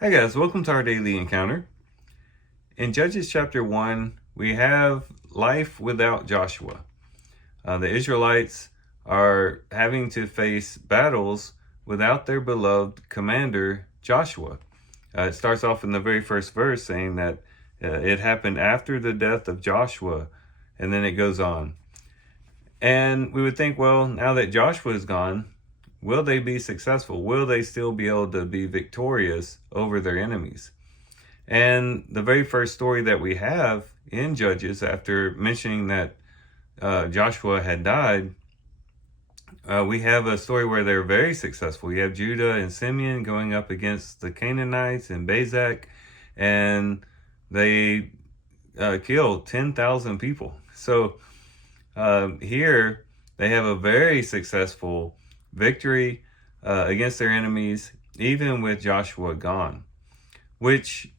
Hi guys, welcome to our daily encounter. In Judges chapter 1, we have life without Joshua. The Israelites are having to face battles without their beloved commander, Joshua. It starts off in the very first verse saying that it happened after the death of Joshua, and then it goes on. And we would think, well, now that Joshua is gone, will they be successful? Will they still be able to be victorious over their enemies? And the very first story that we have in Judges, after mentioning that Joshua had died, we have a story where they're very successful. You have Judah and Simeon going up against the Canaanites and Bezek, and they killed 10,000 people. So here they have a very successful victory against their enemies, even with Joshua gone, which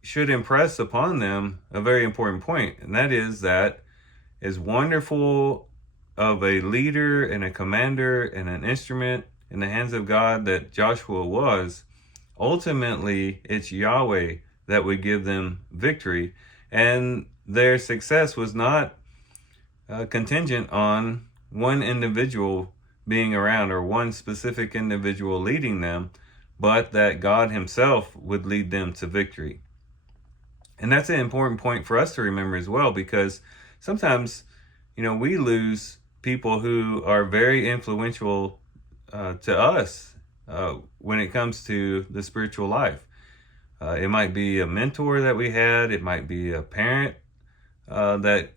should impress upon them a very important point, and that is that as wonderful of a leader and a commander and an instrument in the hands of God that Joshua was, ultimately it's Yahweh that would give them victory, and their success was not contingent on one individual being around or one specific individual leading them, but that God himself would lead them to victory. And that's an important point for us to remember as well, because sometimes, we lose people who are very influential to us when it comes to the spiritual life. It might be a mentor that we had. It might be a parent that,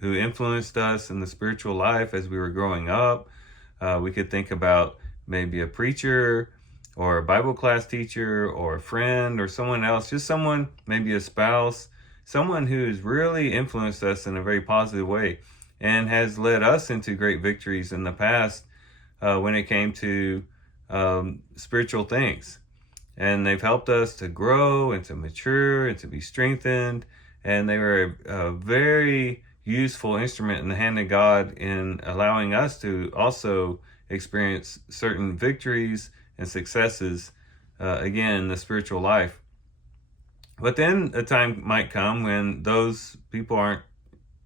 who influenced us in the spiritual life as we were growing up. We could think about maybe a preacher or a Bible class teacher or a friend or someone else, just someone, maybe a spouse, someone who's really influenced us in a very positive way and has led us into great victories in the past when it came to spiritual things. And they've helped us to grow and to mature and to be strengthened. And they were a very useful instrument in the hand of God in allowing us to also experience certain victories and successes again in the spiritual life. But then a time might come when those people aren't,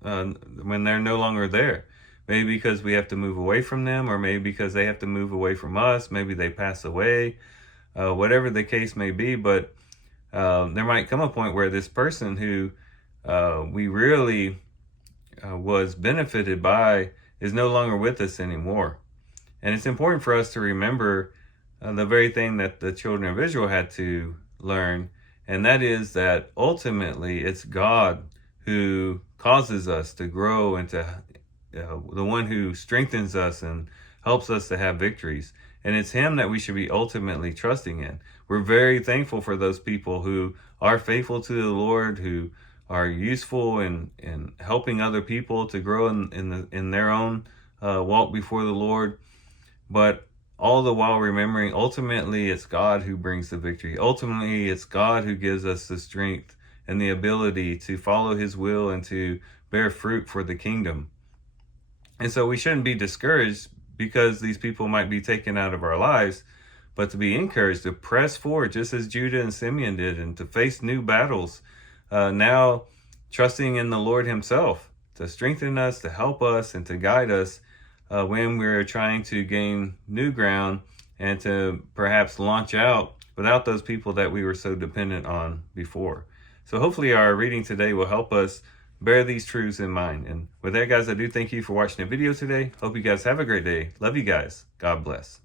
when they're no longer there. Maybe because we have to move away from them, or maybe because they have to move away from us. Maybe they pass away, whatever the case may be. But there might come a point where this person who we really was benefited by is no longer with us anymore. And it's important for us to remember the very thing that the children of Israel had to learn, and that is that ultimately it's God who causes us to grow into the one who strengthens us and helps us to have victories. And it's him that we should be ultimately trusting in. We're very thankful for those people who are faithful to the Lord, who are useful in helping other people to grow in their own walk before the Lord. But all the while remembering, ultimately, it's God who brings the victory. Ultimately, it's God who gives us the strength and the ability to follow his will and to bear fruit for the kingdom. And so we shouldn't be discouraged because these people might be taken out of our lives, but to be encouraged to press forward, just as Judah and Simeon did, and to face new battles, now trusting in the Lord himself to strengthen us, to help us, and to guide us when we're trying to gain new ground and to perhaps launch out without those people that we were so dependent on before. So hopefully our reading today will help us bear these truths in mind. And with that, guys, I do thank you for watching the video today. Hope you guys have a great day. Love you guys. God bless.